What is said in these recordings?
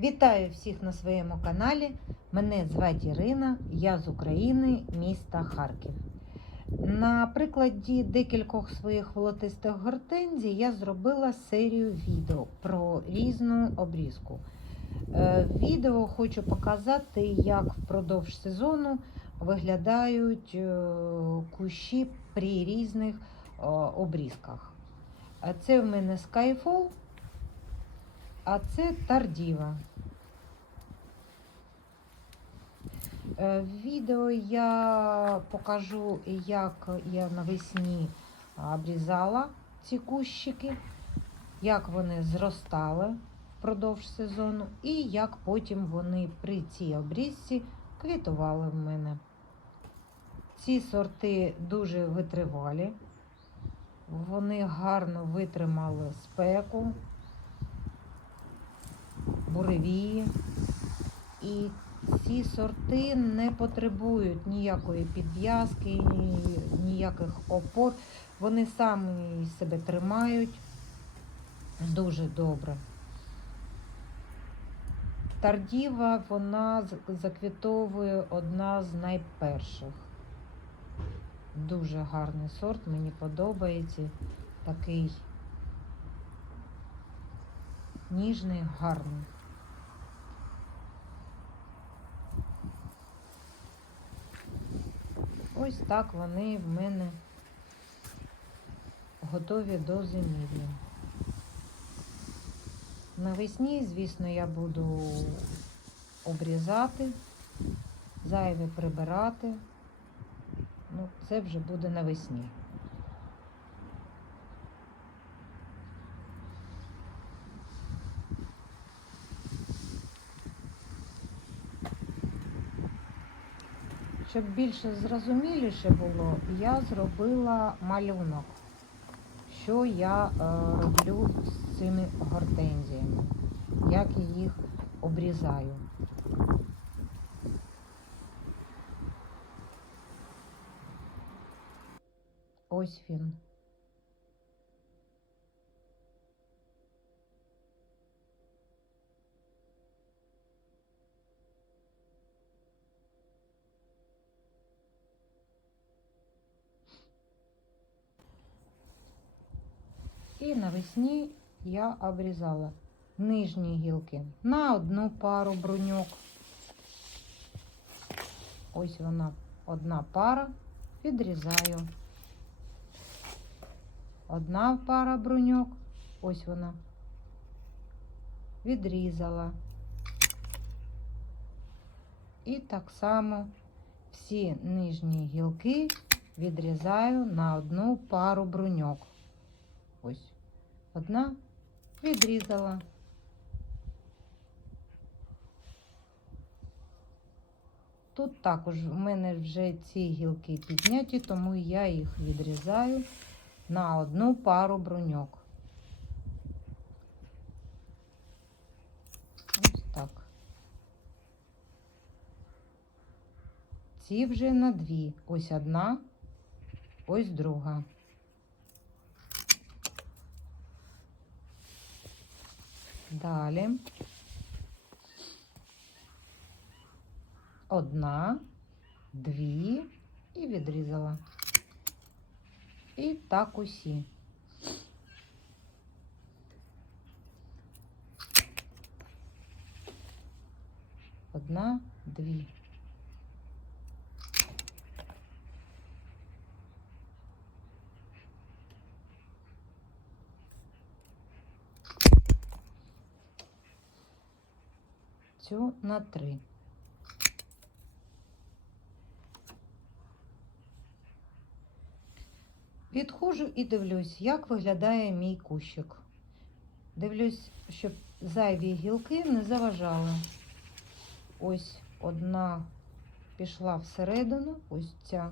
Вітаю всіх на своєму каналі. Мене звати Ірина, я з України, міста Харків. На прикладі декількох своїх волотистих гортензій я зробила серію відео про різну обрізку. Е, відео хочу показати, як впродовж сезону виглядають е, кущі при різних е, обрізках. Це в мене Skyfall, а це Тардіва. Е, В відео я покажу, як я навесні обрізала ці кущики, як вони зростали впродовж сезону, і як потім вони при цій обрізці квітували в мене. Ці сорти дуже витривалі, вони гарно витримали спеку, буревії. І ці сорти не потребують ніякої підв'язки, ніяких опор. Вони самі себе тримають дуже добре. Тардіва вона заквітовує одна з найперших. Дуже гарний сорт, мені подобається. Такий ніжний, гарний. Ось так вони в мене готові до зимівлі. Навесні, звісно, я буду обрізати, зайве прибирати. Ну, це вже буде навесні. Щоб більше зрозуміліше було, я зробила малюнок, що я е, роблю з цими гортензіями, як я їх обрізаю. Ось він. І навесні я обрізала нижні гілки на одну пару бруньок. Ось вона одна пара, відрізаю. Одна пара бруньок, ось вона. Відрізала. І так само всі нижні гілки відрізаю на одну пару бруньок. Ось одна відрізала. Тут також в мене вже ці гілки підняті, тому я їх відрізаю на одну пару бруньок. Ось так. Ці вже на дві. Ось одна, ось друга. Далі. Одна, дві і відрізала. І так усі. Одна, дві. Цю на три. Підходжу і дивлюсь, як виглядає мій кущик. Дивлюсь, щоб зайві гілки не заважали. Ось одна пішла всередину, ось ця.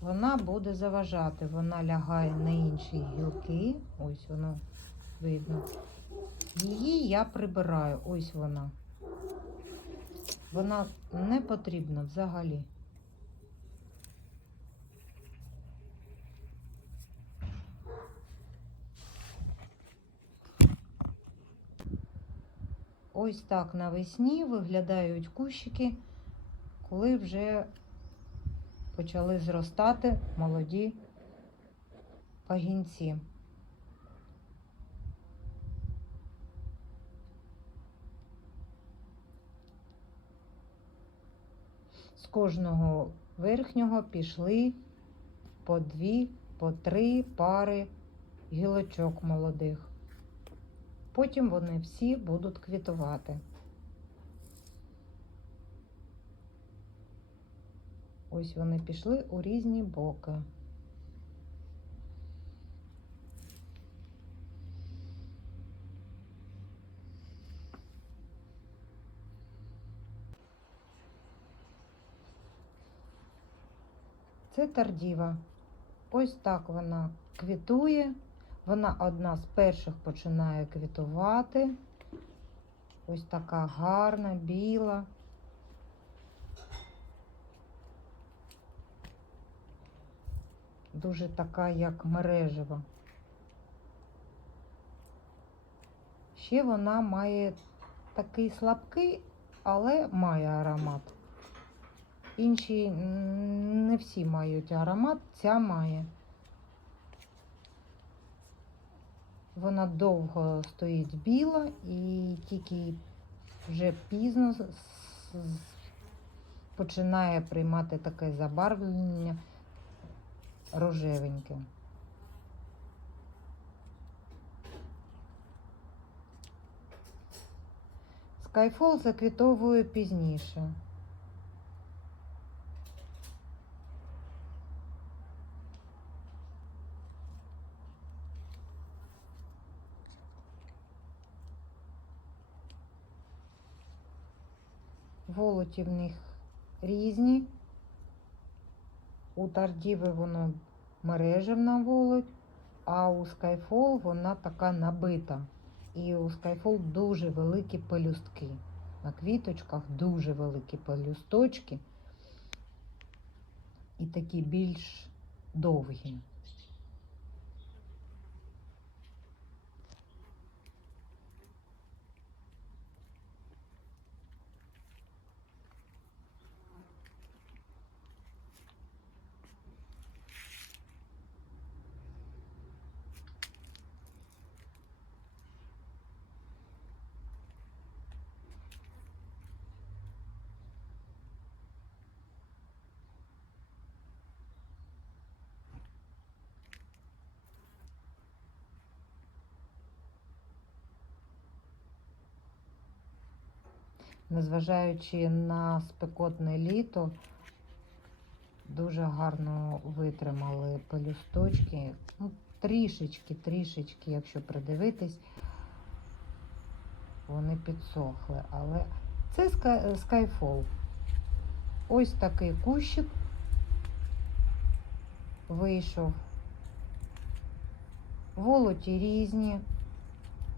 Вона буде заважати. Вона лягає на інші гілки. Ось воно видно. Її я прибираю. Ось вона. Вона не потрібна взагалі. Ось так навесні виглядають кущики, коли вже почали зростати молоді пагінці. З кожного верхнього пішли по дві, по три пари гілочок молодих. Потім вони всі будуть квітувати. Ось вони пішли у різні боки. Це тардіва. Ось так вона квітує. Вона одна з перших починає квітувати. Ось така гарна, біла. Дуже така, як мережева. Ще вона має такий слабкий, але має аромат. Інші не всі мають аромат, ця має. Вона довго стоїть біла і тільки вже пізно починає приймати таке забарвлення рожевеньке. Скайфол заквітовує пізніше. Волоті в них різні. У Тардіви воно мережевна волоть, а у Skyfall вона така набита. І у Skyfall дуже великі пелюстки. На квіточках дуже великі пелюсточки і такі більш довгі. Незважаючи на спекотне літо, дуже гарно витримали пелюсточки. Ну, трішечки, трішечки, якщо придивитись, вони підсохли. Але це Sky- Skyfall. Ось такий кущик вийшов. Волоті різні,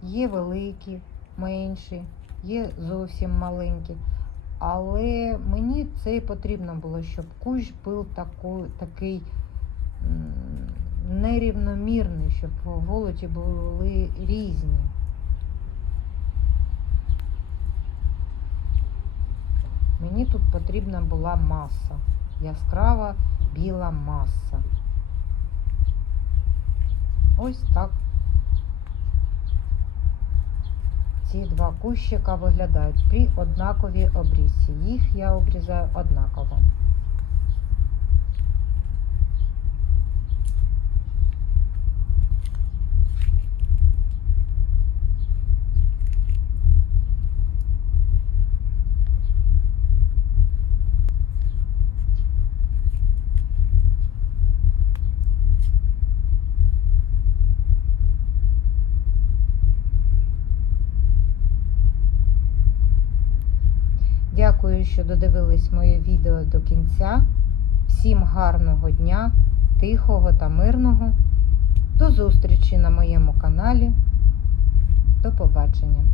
є великі, менші, є зовсім маленькі. Але мені це і потрібно було, щоб кущ був таку, такий нерівномірний, щоб волоті були різні. Мені тут потрібна була маса, яскрава біла маса. Ось так. Ці два кущика виглядають при однаковій обрізці. Їх я обрізаю однаково. Дякую, що додивились моє відео до кінця. Всім гарного дня, тихого та мирного. До зустрічі на моєму каналі. До побачення!